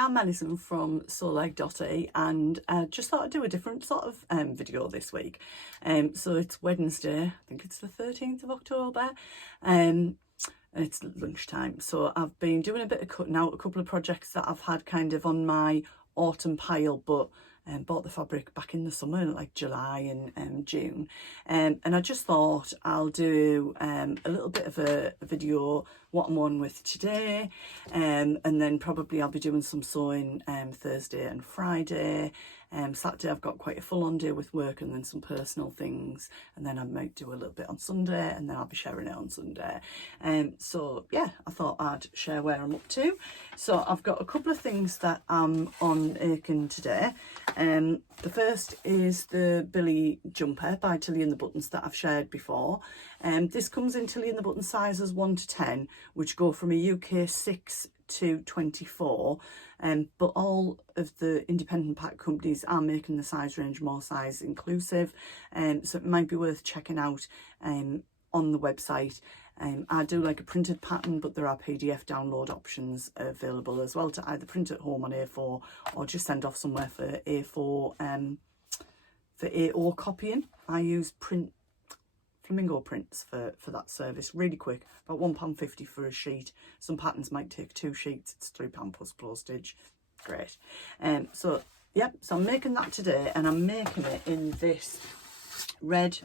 I'm Alison from soleg.ie, and just thought I'd do a different sort of video this week. So it's Wednesday, I think it's the 13th of October, and it's lunchtime. So I've been doing a bit of cutting out a couple of projects that I've had kind of on my autumn pile, but bought the fabric back in the summer, like July and June, and I just thought I'll do a little bit of a video what I'm on with today, and then probably I'll be doing some sewing Thursday and Friday. Saturday I've got quite a full-on day with work and then some personal things, and then I might do a little bit on Sunday, and then I'll be sharing it on Sunday. So yeah, I thought I'd share where I'm up to. So I've got a couple of things that I'm on Aiken today. The first is the Billy jumper by Tilly and the Buttons that I've shared before. This comes in Tilly and the Buttons sizes 1 to 10, which go from a UK 6 to 24, but all of the independent pack companies are making the size range more size inclusive, so it might be worth checking out on the website. I do like a printed pattern, but there are PDF download options available as well to either print at home on A4 or just send off somewhere for A4 for A0 copying. I use Flamingo prints for that service, really quick, about £1.50 for a sheet. Some patterns might take 2 sheets, it's £3 plus postage. Great. So yep, so I'm making that today, and I'm making it in this red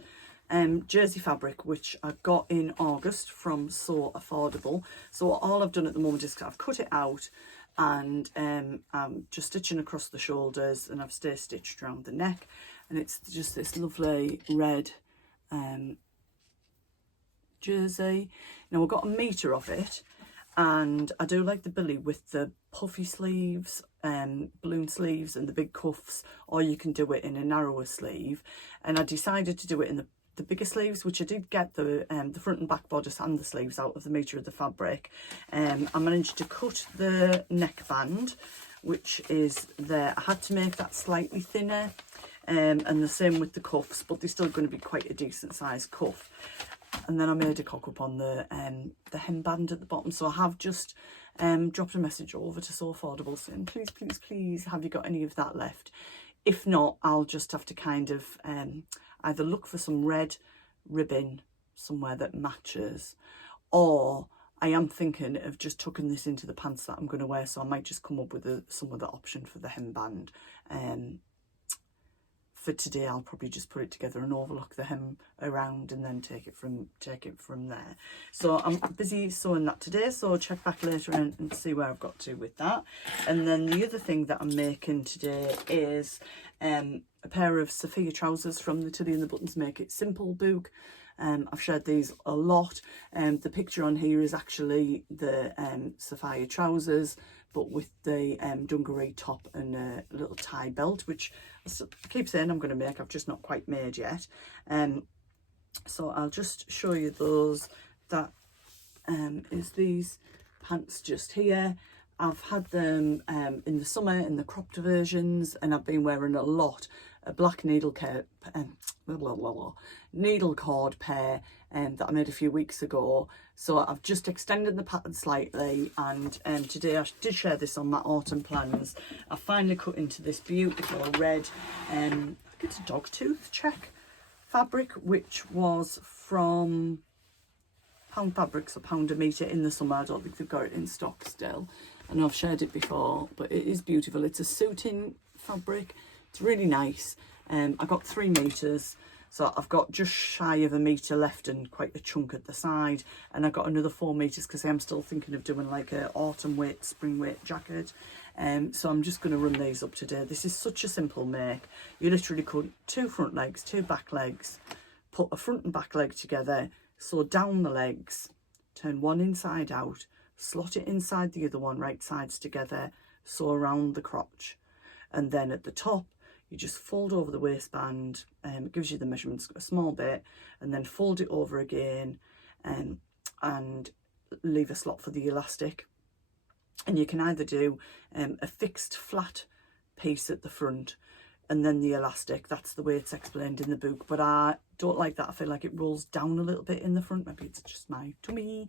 jersey fabric, which I got in August from So Affordable. So all I've done at the moment is I've cut it out, and I'm just stitching across the shoulders, and I've stay stitched around the neck, and it's just this lovely red jersey. Now I've got a metre of it, and I do like the Billy with the puffy sleeves, balloon sleeves and the big cuffs, or you can do it in a narrower sleeve, and I decided to do it in the bigger sleeves, which I did get the front and back bodice and the sleeves out of the metre of the fabric. I managed to cut the neckband, which is there. I had to make that slightly thinner, and the same with the cuffs, but they're still going to be quite a decent sized cuff. And then I made a cock up on the hemband at the bottom. So I have just dropped a message over to So Affordable saying, please, please, please, have you got any of that left? If not, I'll just have to kind of either look for some red ribbon somewhere that matches, or I am thinking of just tucking this into the pants that I'm going to wear. So I might just come up with some other option for the hemband. For today, I'll probably just put it together and overlock the hem around, and then take it from there. So I'm busy sewing that today, so check back later and see where I've got to with that. And then the other thing that I'm making today is a pair of Sofia trousers from the Tilly and the Buttons Make It Simple book. I've shared these a lot. The picture on here is actually the Sofia trousers, but with the dungaree top and a little tie belt, which I keep saying I'm going to make, I've just not quite made yet. So I'll just show you those. That is these pants just here. I've had them in the summer in the cropped versions, and I've been wearing a lot a black needle cord pair that I made a few weeks ago. So I've just extended the pattern slightly, and today I did share this on my autumn plans. I finally cut into this beautiful red, I think it's a dog tooth check fabric, which was from Pound Fabrics or Pound a Metre in the summer. I don't think they've got it in stock still. I know I've shared it before, but it is beautiful. It's a suiting fabric. It's really nice. I got 3 meters, so I've got just shy of a metre left and quite a chunk at the side, and I got another 4 meters because I'm still thinking of doing like a autumn weight, spring weight jacket. So I'm just going to run these up today. This is such a simple make. You literally cut 2 front legs, 2 back legs, put a front and back leg together, sew down the legs, turn one inside out, slot it inside the other one, right sides together, sew around the crotch, and then at the top you just fold over the waistband. It gives you the measurements a small bit, and then fold it over again, and leave a slot for the elastic. And you can either do a fixed flat piece at the front, and then the elastic. That's the way it's explained in the book, but I don't like that. I feel like it rolls down a little bit in the front. Maybe it's just my tummy.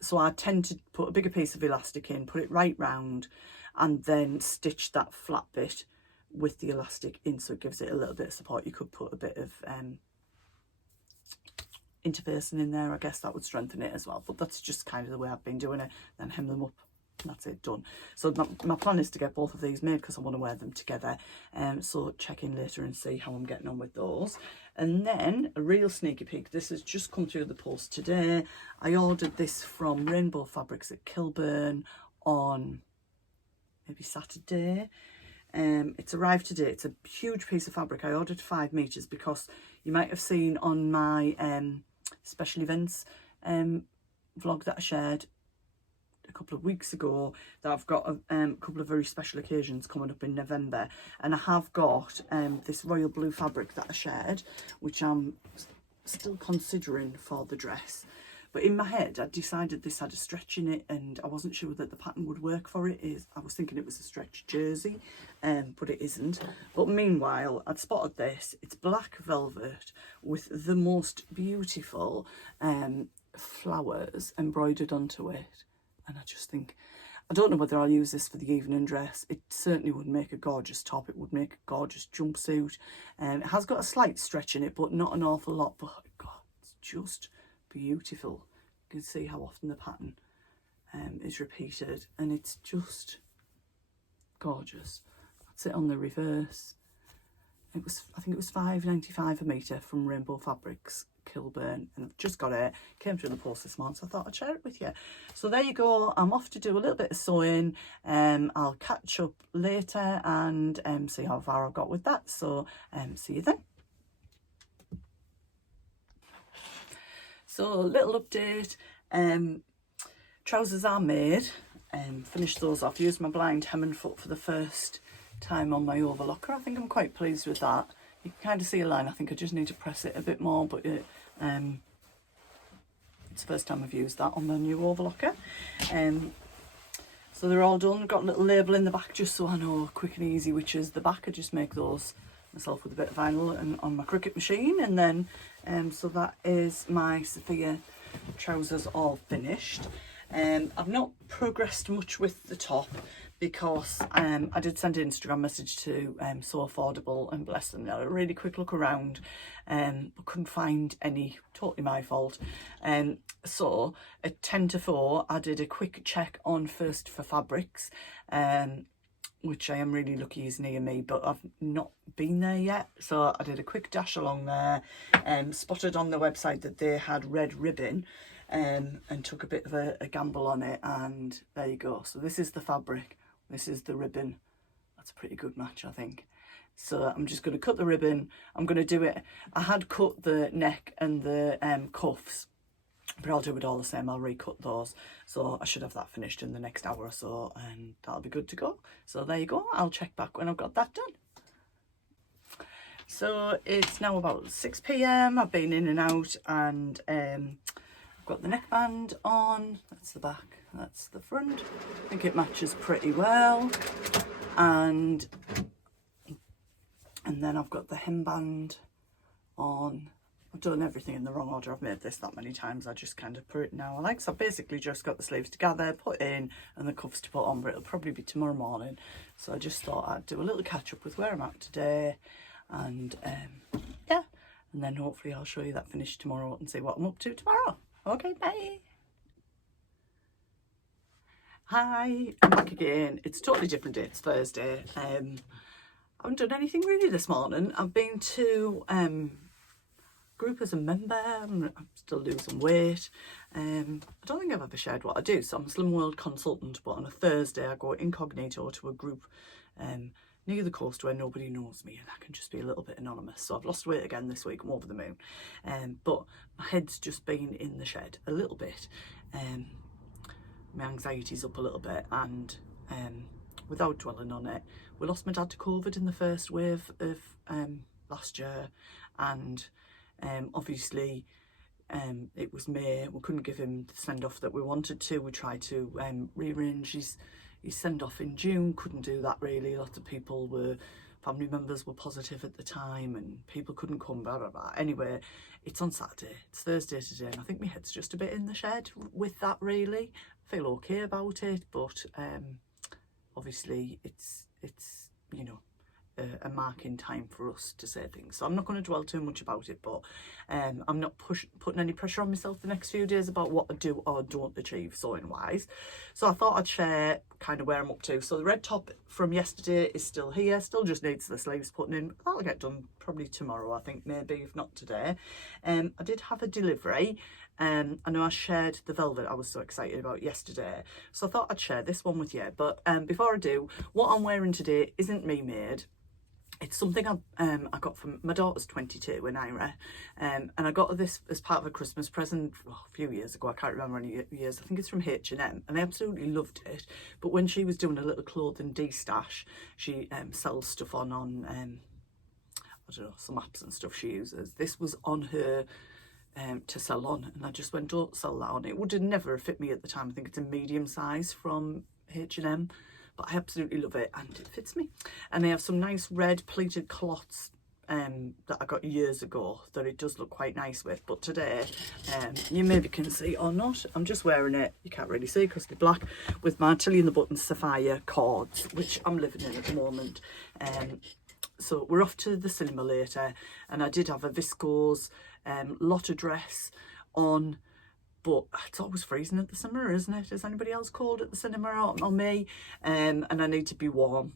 So I tend to put a bigger piece of elastic in, put it right round, and then stitch that flat bit with the elastic in, so it gives it a little bit of support. You could put a bit of interfacing in there. I guess that would strengthen it as well, but that's just kind of the way I've been doing it. Then hem them up. That's it, done. So my plan is to get both of these made because I want to wear them together. So check in later and see how I'm getting on with those. And then a real sneaky peek. This has just come through the post today. I ordered this from Rainbow Fabrics at Kilburn on maybe Saturday. It's arrived today. It's a huge piece of fabric. I ordered 5 meters because you might have seen on my special events vlog that I shared a couple of weeks ago that I've got a couple of very special occasions coming up in November, and I have got this royal blue fabric that I shared, which I'm still considering for the dress. But in my head, I decided this had a stretch in it, and I wasn't sure that the pattern would work for it. I was thinking it was a stretch jersey, but it isn't. But meanwhile, I'd spotted this. It's black velvet with the most beautiful flowers embroidered onto it. And I just think, I don't know whether I'll use this for the evening dress. It certainly would make a gorgeous top. It would make a gorgeous jumpsuit. It has got a slight stretch in it, but not an awful lot. But God, it's just beautiful. You can see how often the pattern is repeated, and it's just gorgeous. That's it on the reverse. I think it was £5.95 a metre from Rainbow Fabrics, Kilburn, and I've just got it. Came through the post this morning, so I thought I'd share it with you. So there you go. I'm off to do a little bit of sewing. I'll catch up later and see how far I've got with that. So see you then. So a little update. Trousers are made. Finished those off. Used my blind hem and foot for the first time on my overlocker. I think I'm quite pleased with that. You can kind of see a line. I think I just need to press it a bit more, but it's the first time I've used that on the new overlocker. So they're all done. Got a little label in the back just so I know quick and easy which is the back. I just make those myself with a bit of vinyl and on my Cricut machine, and then so that is my Sofia trousers all finished. I've not progressed much with the top because I did send an Instagram message to So Affordable and bless them. Had a really quick look around, but couldn't find any. Totally my fault. So at 10 to 4 I did a quick check on First for Fabrics, which I am really lucky is near me, but I've not been there yet. So I did a quick dash along there, spotted on the website that they had red ribbon, and took a bit of a gamble on it, and there you go. So this is the fabric, this is the ribbon. That's a pretty good match, I think. So I'm just going to cut the ribbon. I'm going to do it. I had cut the neck and the cuffs, but I'll do it all the same. I'll recut those. So I should have that finished in the next hour or so, and that'll be good to go. So there you go. I'll check back when I've got that done. So it's now about 6 p.m. I've been in and out, and I've got the neckband on. That's the back, that's the front. I think it matches pretty well. And then I've got the hemband on. I've done everything in the wrong order. I've made this that many times. I just kind of put it now I like. So I've basically just got the sleeves together, put in, and the cuffs to put on, but it'll probably be tomorrow morning. So I just thought I'd do a little catch up with where I'm at today, and yeah, and then hopefully I'll show you that finished tomorrow and see what I'm up to tomorrow. Okay, bye. Hi, I'm back again. It's a totally different day. It's Thursday. I haven't done anything really this morning. I've been to group as a member. I'm still losing weight. I don't think I've ever shared what I do. So I'm a Slim World consultant, but on a Thursday I go incognito to a group near the coast where nobody knows me, and I can just be a little bit anonymous. So I've lost weight again this week. I'm over the moon. But my head's just been in the shed a little bit. My anxiety's up a little bit, and without dwelling on it, we lost my dad to COVID in the first wave of last year, and obviously it was May. We couldn't give him the send-off that we wanted to. We tried to rearrange his send-off in June, couldn't do that really. Lots of people were family members were positive at the time and people couldn't come, blah, blah, blah. Anyway, it's on Saturday, it's Thursday today, and I think my head's just a bit in the shed with that, really. I feel okay about it, but obviously it's you know, a marking time for us to say things. So I'm not going to dwell too much about it, but I'm not putting any pressure on myself the next few days about what I do or don't achieve sewing wise. So I thought I'd share kind of where I'm up to. So the red top from yesterday is still here, still just needs the sleeves putting in. That'll get done probably tomorrow, I think, maybe, if not today. I did have a delivery. I know I shared the velvet I was so excited about yesterday, so I thought I'd share this one with you. But before I do, what I'm wearing today isn't me made. It's something I got from my daughter's 22 in Ira, and I got this as part of a Christmas present a few years ago. I can't remember any years. I think it's from H&M, and I absolutely loved it. But when she was doing a little clothing de-stash, she sells stuff on I don't know, some apps and stuff she uses. This was on her to sell on, and I just went, don't sell that on. It would have never fit me at the time. I think it's a medium size from H&M. But I absolutely love it, and it fits me. And they have some nice red pleated cloths that I got years ago that it does look quite nice with. But today, you maybe can see or not, I'm just wearing it, you can't really see because it's black, with my Tilly and the Buttons Sofia cords, which I'm living in at the moment. So we're off to the cinema later, and I did have a viscose lotta dress on. But it's always freezing at the cinema, isn't it? Is anybody else cold at the cinema or me? And I need to be warm.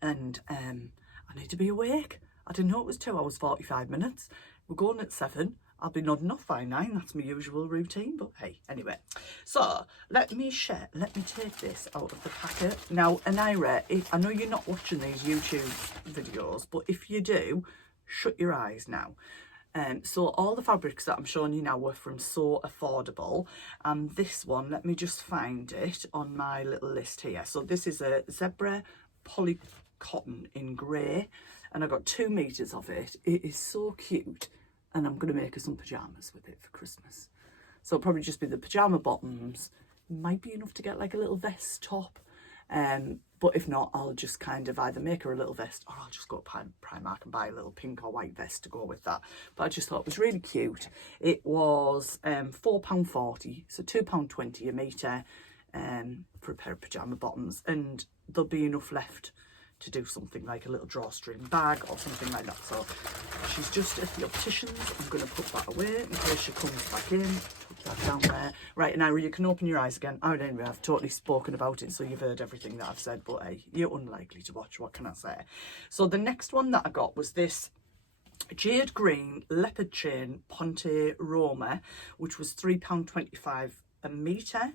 And I need to be awake. I didn't know it was 2 hours 45 minutes. We're going at 7. I'll be nodding off by 9. That's my usual routine. But hey, anyway. So let me take this out of the packet. Now, Anira, I know you're not watching these YouTube videos, but if you do, shut your eyes now. So all the fabrics that I'm showing you now were from So Affordable, and this one, let me just find it on my little list here. So this is a zebra poly cotton in grey, and I got 2 meters of it. It is so cute, and I'm going to make her some pajamas with it for Christmas. So it'll probably just be the pajama bottoms. Might be enough to get like a little vest top. But if not, I'll just kind of either make her a little vest, or I'll just go to Primark and buy a little pink or white vest to go with that. But I just thought it was really cute. It was £4.40, so £2.20 a metre for a pair of pyjama bottoms, and there'll be enough left to do something like a little drawstring bag or something like that. So she's just at the opticians. I'm going to put that away in case she comes back in. Put that down there. Right, now you can open your eyes again. Oh, anyway, I've totally spoken about it, so you've heard everything that I've said, but hey, you're unlikely to watch. What can I say? So the next one that I got was this jade green leopard chain Ponte Roma, which was £3.25 a metre.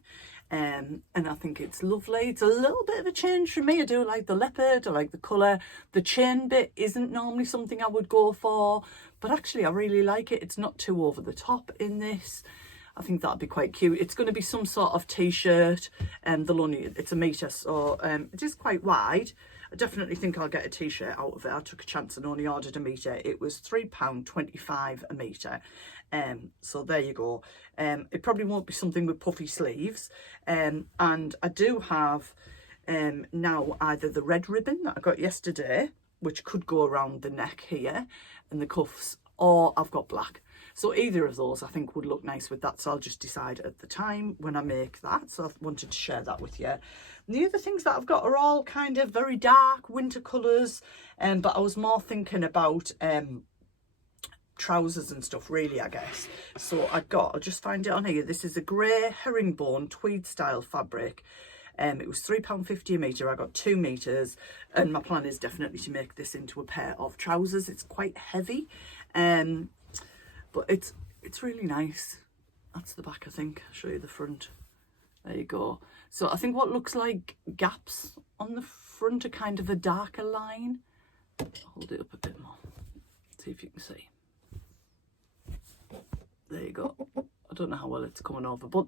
And I think it's lovely. It's a little bit of a change for me. I do like the leopard, I like the colour. The chain bit isn't normally something I would go for, but actually I really like it. It's not too over the top in this. I think that'd be quite cute. It's going to be some sort of t-shirt, and it's a metre, so it is quite wide. I definitely think I'll get a t-shirt out of it. I took a chance and only ordered a metre. It was £3.25 a metre. So there you go. It probably won't be something with puffy sleeves. And I do have now either the red ribbon that I got yesterday, which could go around the neck here and the cuffs, or I've got black. So either of those I think would look nice with that. So I'll just decide at the time when I make that. So I wanted to share that with you. And the other things that I've got are all kind of very dark winter colours. But I was more thinking about trousers and stuff, really, I guess. So I'll just find it on here. This is a grey herringbone tweed style fabric. It was £3.50 a metre. I got 2 metres, and my plan is definitely to make this into a pair of trousers. It's quite heavy, but it's really nice. That's the back, I think. I'll show you the front. There you go. So I think what looks like gaps on the front are kind of a darker line. Hold it up a bit more. See if you can see. There you go. I don't know how well it's coming over, but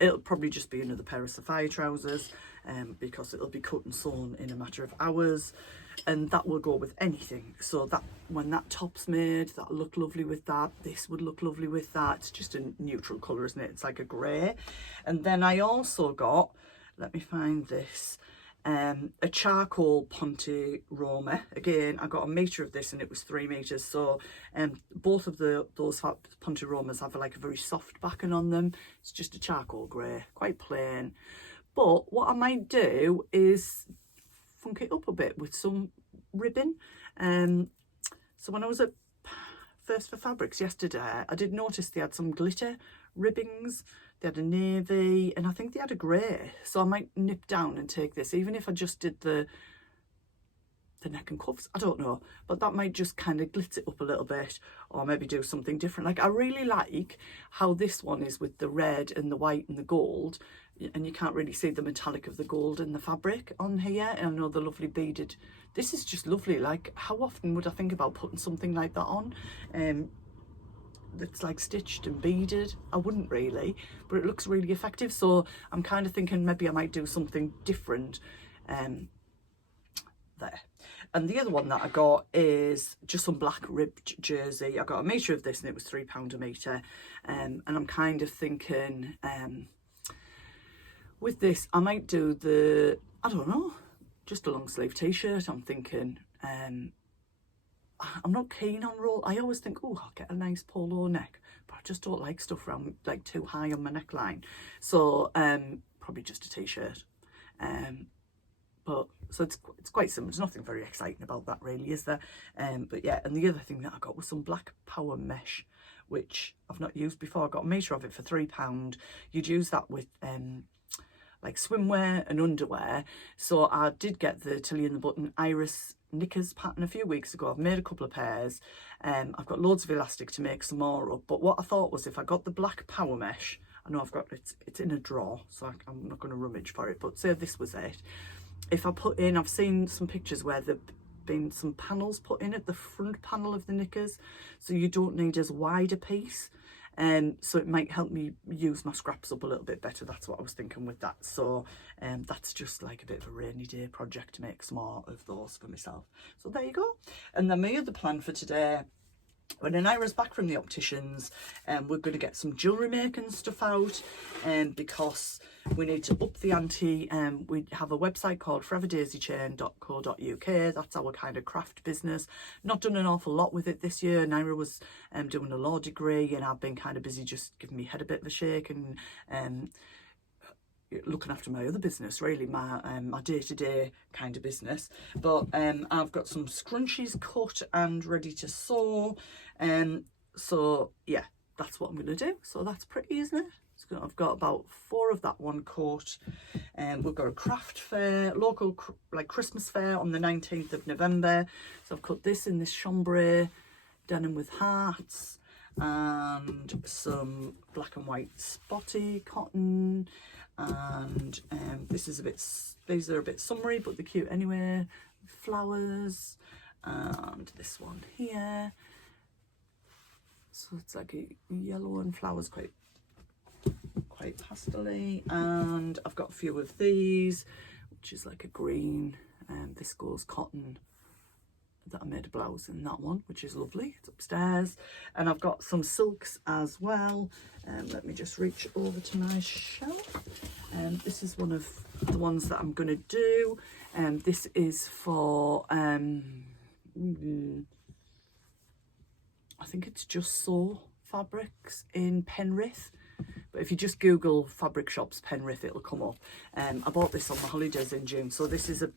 it'll probably just be another pair of Sofia trousers, because it'll be cut and sewn in a matter of hours, and that will go with anything. So that when that top's made, that'll look lovely with that. This would look lovely with that. It's just a neutral colour, isn't it? It's like a grey. And then I also got, let me find this, a charcoal Ponte Roma. Again, I got a metre of this and it was 3 metres. So both of those Ponte Romas have like a very soft backing on them. It's just a charcoal grey, quite plain. But what I might do is funk it up a bit with some ribbon. So when I was at First for Fabrics yesterday, I did notice they had some glitter ribbings. They had a navy and I think they had a grey. So I might nip down and take this, even if I just did the neck and cuffs. I don't know, but that might just kind of glitz it up a little bit, or maybe do something different. Like I really like how this one is with the red and the white and the gold, and you can't really see the metallic of the gold in the fabric on here. And I know the lovely beaded, this is just lovely. Like how often would I think about putting something like that on? That's like stitched and beaded. I wouldn't really, but it looks really effective. So I'm kind of thinking maybe I might do something different there. And the other one that I got is just some black ribbed jersey. I got a metre of this and it was £3 a metre. And I'm kind of thinking with this I might do the, I don't know, just a long sleeve t-shirt. I'm thinking I'm not keen on roll. I always think, oh, I'll get a nice polo neck, but I just don't like stuff around like too high on my neckline. So probably just a t-shirt. But so it's quite simple. There's nothing very exciting about that really, is there? But yeah, and the other thing that I got was some black power mesh, which I've not used before. I got a metre of it for £3. You'd use that with like swimwear and underwear. So I did get the Tilly and the Button Iris knickers pattern a few weeks ago. I've made a couple of pairs. I've got loads of elastic to make some more up. But what I thought was if I got the black power mesh, I know I've got it's in a drawer, so I'm not going to rummage for it, but say this was it. If I put in, I've seen some pictures where there've been some panels put in at the front panel of the knickers, so you don't need as wide a piece. So it might help me use my scraps up a little bit better. That's what I was thinking with that. So that's just like a bit of a rainy day project to make some more of those for myself. So there you go. And then my other plan for today, when Anira's back from the opticians, we're going to get some jewellery making stuff out, because we need to up the ante. We have a website called foreverdaisychain.co.uk. That's our kind of craft business. Not done an awful lot with it this year. Anira was doing a law degree and I've been kind of busy just giving me head a bit of a shake and looking after my other business, really, my day-to-day kind of business. But I've got some scrunchies cut and ready to sew, so yeah, that's what I'm going to do. So that's pretty, isn't it? I've got about 4 of that one cut, and we've got a craft fair, local like Christmas fair on the 19th of November. So I've cut this in this chambray denim with hearts and some black and white spotty cotton. And this is these are a bit summery, but they're cute anyway. Flowers, and this one here. So it's like a yellow and flowers, quite pastel-y. And I've got a few of these, which is like a green, viscose cotton that I made a blouse in that one, which is lovely. It's upstairs. And I've got some silks as well. Let me just reach over to my shelf. This is one of the ones that I'm going to do. This is for, I think it's Just Sew Fabrics in Penrith. But if you just Google fabric shops Penrith, it'll come up. I bought this on my holidays in June. So this is a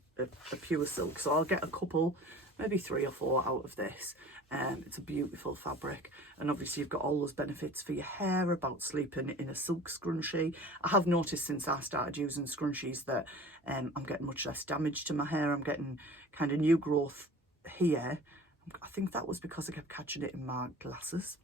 pure silk. So I'll get a couple, maybe 3 or 4 out of this. It's a beautiful fabric, and obviously you've got all those benefits for your hair about sleeping in a silk scrunchie. I have noticed since I started using scrunchies that I'm getting much less damage to my hair. I'm getting kind of new growth here. I think that was because I kept catching it in my glasses.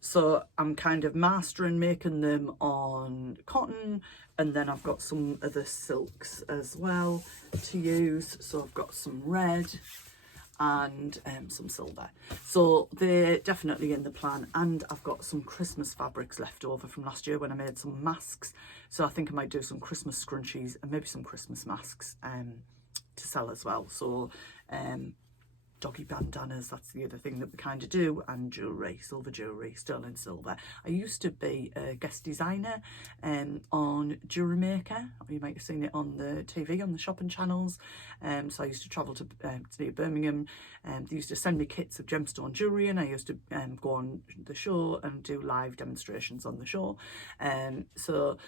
So I'm kind of mastering making them on cotton, and then I've got some other silks as well to use. So I've got some red and some silver. So they're definitely in the plan. And I've got some Christmas fabrics left over from last year when I made some masks. So I think I might do some Christmas scrunchies and maybe some Christmas masks to sell as well. So doggy bandanas, that's the other thing that we kind of do, and jewellery, silver jewellery, sterling silver. I used to be a guest designer on Jewellery Maker. You might have seen it on the TV, on the shopping channels. So I used to travel to near Birmingham, and they used to send me kits of gemstone jewellery, and I used to go on the show and do live demonstrations on the show. So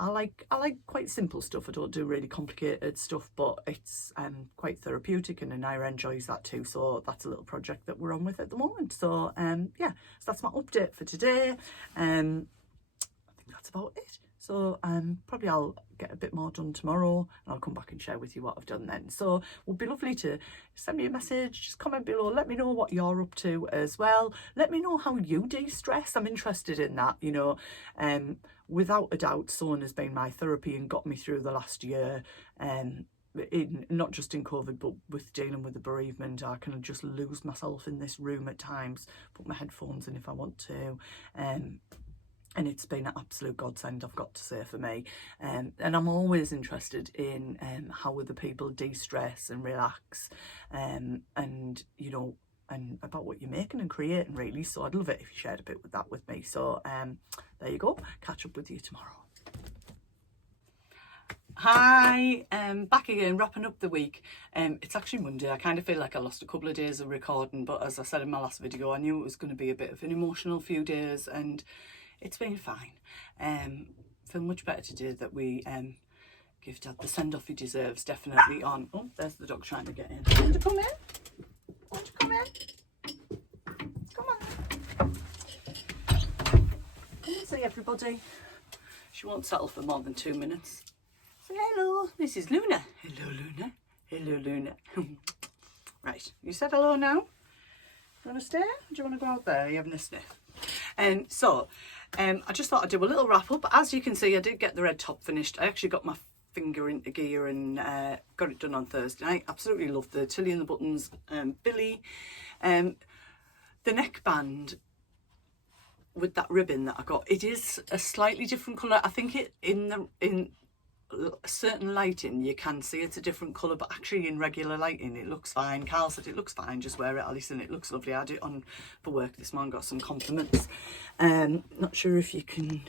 I like quite simple stuff. I don't do really complicated stuff, but it's quite therapeutic, and Naira enjoys that too. So that's a little project that we're on with at the moment. So yeah, so that's my update for today. I think that's about it. So probably I'll get a bit more done tomorrow, and I'll come back and share with you what I've done then. So it would be lovely to send me a message, just comment below, let me know what you're up to as well. Let me know how you de-stress. I'm interested in that, you know. Without a doubt, sewing has been my therapy and got me through the last year. Not just in COVID, but with dealing with the bereavement. I can just lose myself in this room at times, put my headphones in if I want to. And it's been an absolute godsend, I've got to say, for me. And I'm always interested in how other people de-stress and relax, and, you know, and about what you're making and creating, really. So I'd love it if you shared a bit with that with me. So there you go. Catch up with you tomorrow. Hi, back again, wrapping up the week. It's actually Monday. I kind of feel like I lost a couple of days of recording, but as I said in my last video, I knew it was going to be a bit of an emotional few days, and it's been fine. Feel much better today that we give Dad the send-off he deserves, definitely on. Oh, there's the dog trying to get in. Want to come in? Want to come in? Come on. Come and see everybody. She won't settle for more than 2 minutes. Say hello. This is Luna. Hello, Luna. Hello, Luna. Right, you said hello now? You want to stay? Or do you want to go out there? Are you having a sniff? So I just thought I'd do a little wrap up. As you can see, I did get the red top finished. I actually got my finger into gear and got it done on Thursday night. Absolutely love the tilly and the buttons, Billy. The neckband with that ribbon that I got, it is a slightly different colour. I think it in certain lighting you can see it's a different colour, but actually in regular lighting it looks fine. Carl said it looks fine, just wear it, Alison, it looks lovely. I had it on for work this morning, got some compliments. Not sure if you can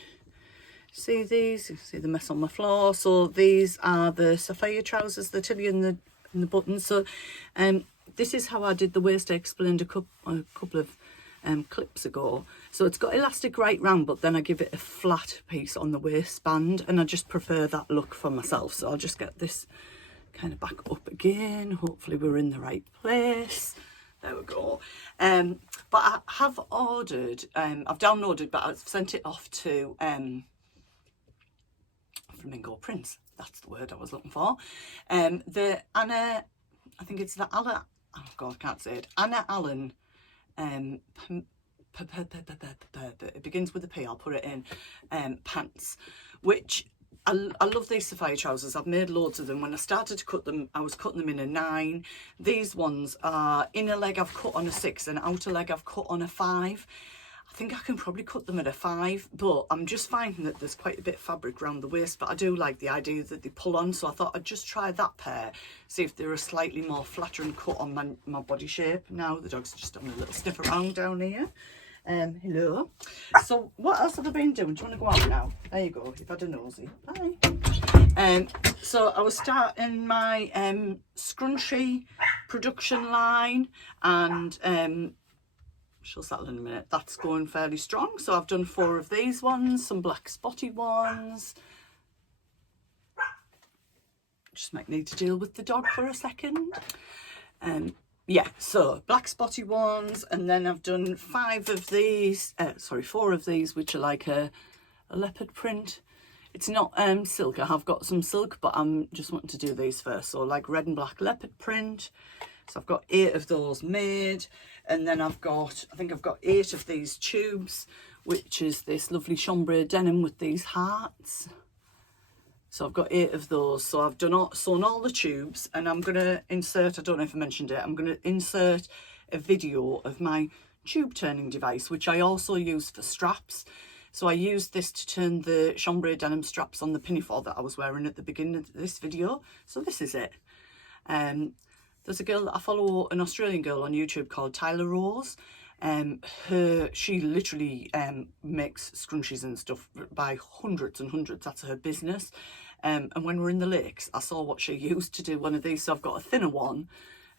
see these, you can see the mess on my floor. So these are the Sofia trousers, the tilly and the buttons. So this is how I did the waist. I explained a couple of clips ago. So it's got elastic right round, but then I give it a flat piece on the waistband, and I just prefer that look for myself. So I'll just get this kind of back up again. Hopefully we're in the right place. There we go. But I have ordered, I've downloaded, but I've sent it off to Flamingo Prints. That's the word I was looking for. The Anna, I think it's the Anna, oh God, I can't say it. Anna Allen. It begins with a P. I'll put it in. Pants, which I love these Sofia trousers. I've made loads of them. When I started to cut them, I was cutting them in a 9. These ones are inner leg I've cut on a 6 and outer leg I've cut on a 5. I think I can probably cut them at a 5, but I'm just finding that there's quite a bit of fabric around the waist, but I do like the idea that they pull on, so I thought I'd just try that pair, see if they're a slightly more flattering cut on my body shape. Now the dog's just having a little sniff around down here. Hello. So what else have I been doing? Do you want to go out now? There you go, you've had a nosy. Bye. So I was starting my scrunchie production line, and she'll settle in a minute. That's going fairly strong. So I've done 4 of these ones, some black spotty ones. Just might need to deal with the dog for a second. Yeah, so black spotty ones, and then I've done 4 of these, which are like a leopard print. It's not silk. I have got some silk, but I'm just wanting to do these first. So like red and black leopard print. So I've got 8 of those made, and then I think I've got 8 of these tubes, which is this lovely chambray denim with these hearts. So I've got 8 of those. So I've sewn all the tubes, and I'm going to insert, I don't know if I mentioned it, I'm going to insert a video of my tube turning device, which I also use for straps. So I used this to turn the chambray denim straps on the pinafore that I was wearing at the beginning of this video. So this is it. There's a girl that I follow, an Australian girl on YouTube called Tyler Rose. She literally makes scrunchies and stuff by hundreds and hundreds. That's her business. And when we're in the lakes, I saw what she used to do one of these. So I've got a thinner one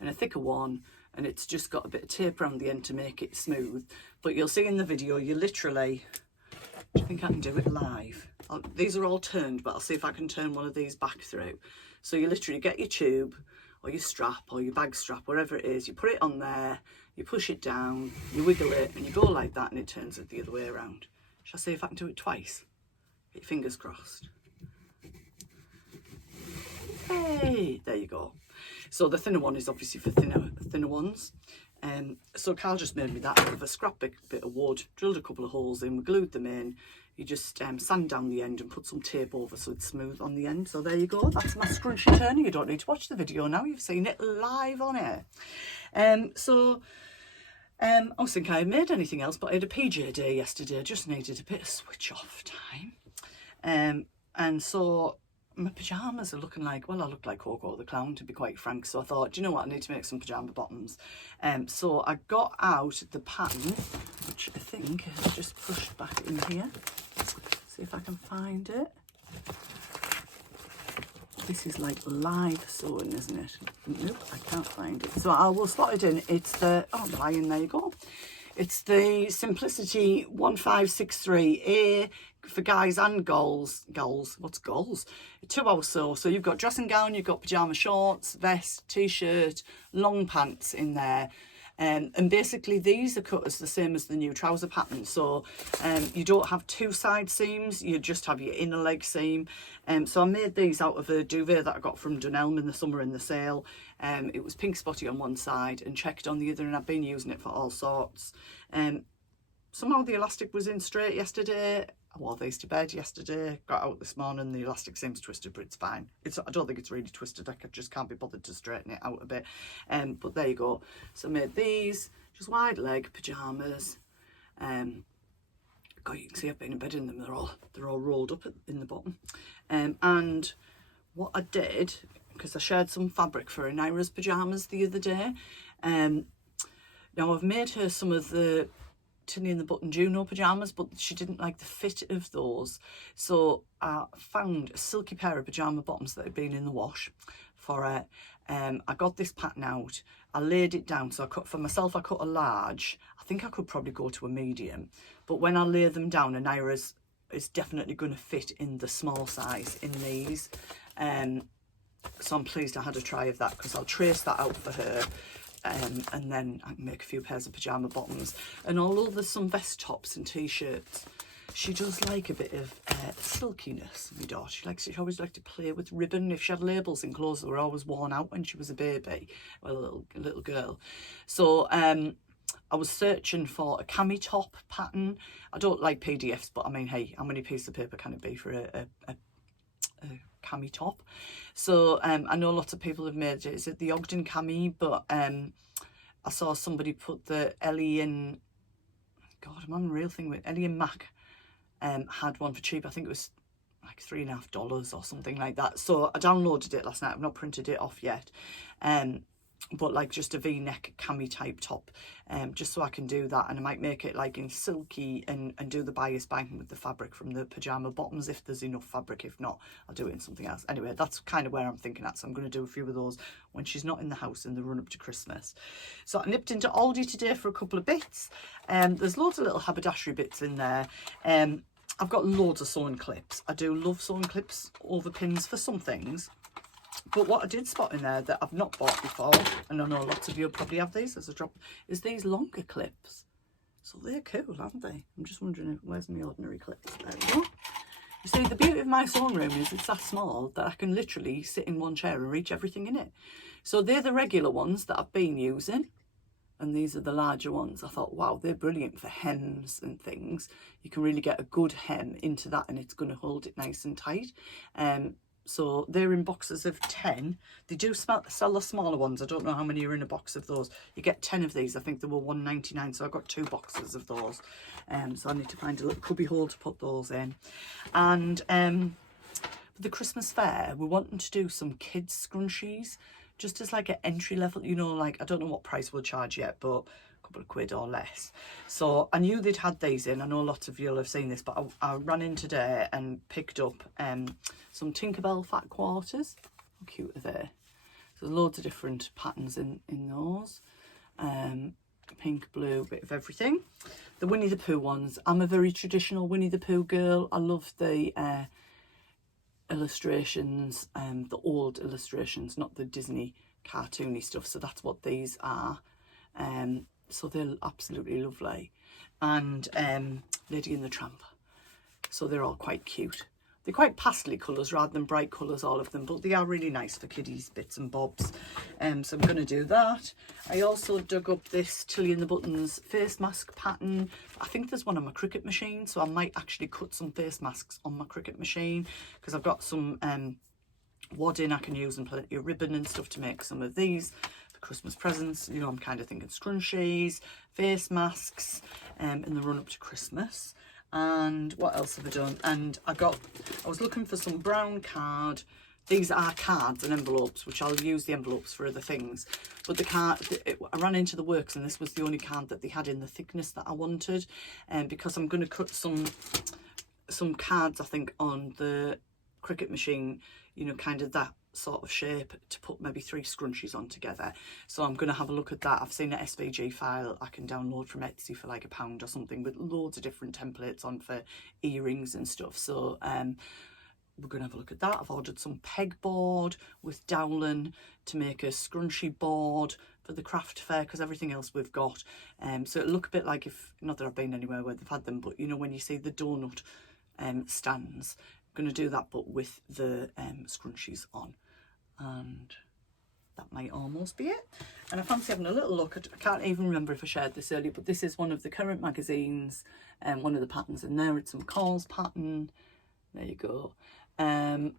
and a thicker one, and it's just got a bit of tape around the end to make it smooth. But you'll see in the video, you literally, do you think I can do it live? These are all turned, but I'll see if I can turn one of these back through. So you literally get your tube or your strap or your bag strap, wherever it is, you put it on there, you push it down, you wiggle it, and you go like that, and it turns it the other way around. Shall I see if I can do it twice? Get your fingers crossed. Hey, there you go. So the thinner one is obviously for thinner ones. So Carl just made me that out of a scrap bit of wood, drilled a couple of holes in, we glued them in. You just sand down the end and put some tape over so it's smooth on the end. So there you go, that's my scrunchie turner. You don't need to watch the video now, you've seen it live on air. I was thinking I had made anything else, but I had a PJ day yesterday. I just needed a bit of switch off time. And so my pyjamas are looking like, well, I look like Coco the Clown, to be quite frank. So I thought, do you know what, I need to make some pyjama bottoms. So I got out the pattern, which I think is just pushed back in here. See if I can find it. This is like live sewing, isn't it? Nope, I can't find it. So I will slot it in. It's the, oh, the lion, there you go. It's the Simplicity 1563A for guys and girls. What's girls? 2-hour sew. So you've got dressing gown, you've got pyjama shorts, vest, t-shirt, long pants in there. And basically these are cut as the same as the new trouser pattern. So you don't have two side seams, you just have your inner leg seam. So I made these out of a duvet that I got from Dunelm in the summer in the sale. It was pink spotty on one side and checked on the other, and I've been using it for all sorts. Somehow the elastic was in straight yesterday. I wore these to bed yesterday, got out this morning, the elastic seems twisted, but it's fine. I don't think it's really twisted, I just can't be bothered to straighten it out a bit. But there you go. So I made these, just wide leg pyjamas. God, you can see I've been in bed in them, they're all rolled up in the bottom. And what I did, because I shared some fabric for Naira's pyjamas the other day, now I've made her some of the Tinny and the Button Juno pyjamas, but she didn't like the fit of those. So I found a silky pair of pyjama bottoms that had been in the wash for her. I got this pattern out, I laid it down. So I cut, for myself, I cut a large. I think I could probably go to a medium, but when I lay them down, Naira's is definitely going to fit in the small size in these. So I'm pleased I had a try of that, because I'll trace that out for her. And then I can make a few pairs of pyjama bottoms. And although there's some vest tops and t-shirts, she does like a bit of silkiness, my daughter. She always liked to play with ribbon. If she had labels in clothes that were always worn out when she was a baby, well, a little girl. So I was searching for a cami top pattern. I don't like PDFs, but I mean, hey, how many pieces of paper can it be for a cami top? So I know lots of people have made it. Is it the Ogden cami? But I saw somebody put the Ellie and, God, I'm on a real thing with Ellie and Mac had one for cheap. I think it was like $3.50 or something like that. So I downloaded it last night. I've not printed it off yet. But like just a V-neck cami type top, just so I can do that. And I might make it like in silky and do the bias binding with the fabric from the pyjama bottoms if there's enough fabric. If not, I'll do it in something else. Anyway, that's kind of where I'm thinking at. So I'm going to do a few of those when she's not in the house in the run up to Christmas. So I nipped into Aldi today for a couple of bits. There's loads of little haberdashery bits in there. I've got loads of sewing clips. I do love sewing clips over pins for some things. But what I did spot in there that I've not bought before, and I know lots of you probably have these as a drop, is these longer clips. So they're cool, aren't they? I'm just wondering, where's my ordinary clips? There we go. You see, the beauty of my sewing room is it's that small that I can literally sit in one chair and reach everything in it. So they're the regular ones that I've been using, and these are the larger ones. I thought, wow, they're brilliant for hems and things. You can really get a good hem into that, and it's going to hold it nice and tight. So they're in boxes of 10. They do sell the smaller ones. I don't know how many are in a box of those. You get 10 of these. I think they were $1.99, so I got 2 boxes of those. So I need to find a little cubby hole to put those in. And for the Christmas fair, we're wanting to do some kids scrunchies just as like an entry level, you know, like I don't know what price we'll charge yet, but a couple of quid or less. So I knew they'd had these in. I know lots of you'll have seen this, but I ran in today and picked up some Tinkerbell fat quarters. How cute are they? So there's loads of different patterns in those. Pink, blue, bit of everything. The Winnie the Pooh ones. I'm a very traditional Winnie the Pooh girl. I love the illustrations, the old illustrations, not the Disney cartoony stuff. So that's what these are. So they're absolutely lovely. And Lady and the Tramp. So they're all quite cute. They're quite pastel colours rather than bright colours, all of them, but they are really nice for kiddies, bits and bobs. So I'm going to do that. I also dug up this Tilly and the Buttons face mask pattern. I think there's one on my Cricut machine, so I might actually cut some face masks on my Cricut machine, because I've got some wadding I can use and plenty of ribbon and stuff to make some of these for Christmas presents. You know, I'm kind of thinking scrunchies, face masks in the run up to Christmas. And what else have I done? And I was looking for some brown card. These are cards and envelopes, which I'll use the envelopes for other things. But the card, I ran into the works and this was the only card that they had in the thickness that I wanted. And because I'm going to cut some cards, I think, on the Cricut machine, you know, kind of that sort of shape, to put maybe 3 scrunchies on together. So I'm going to have a look at that. I've seen an SVG file I can download from Etsy for like £1 or something, with loads of different templates on for earrings and stuff. So we're going to have a look at that. I've ordered some pegboard with dowling to make a scrunchie board for the craft fair, because everything else we've got. So it'll look a bit like, if not that I've been anywhere where they've had them, but you know, when you see the donut stands, I'm going to do that, but with the scrunchies on. And that might almost be it. And I fancy having a little look at, I can't even remember if I shared this earlier, but this is one of the current magazines, and one of the patterns in there. It's some Call's pattern. There you go. I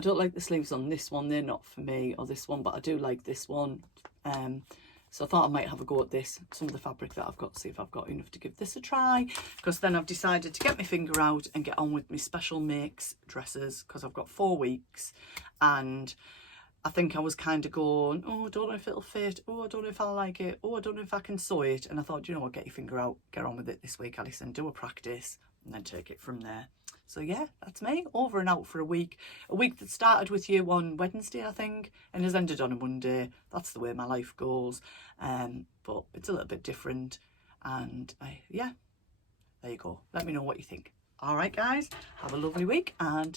don't like the sleeves on this one, they're not for me, or this one, but I do like this one. So I thought I might have a go at this, some of the fabric that I've got, see if I've got enough to give this a try, because then I've decided to get my finger out and get on with my special makes dresses, because I've got 4 weeks. And I think I was kind of going, oh, I don't know if it'll fit, oh, I don't know if I like it, oh, I don't know if I can sew it. And I thought, you know what, get your finger out, get on with it this week, Alison, do a practice and then take it from there. So yeah, that's me, over and out for a week that started with you on Wednesday, I think, and has ended on a Monday. That's the way my life goes, but it's a little bit different. And yeah, there you go, let me know what you think. All right guys, have a lovely week and take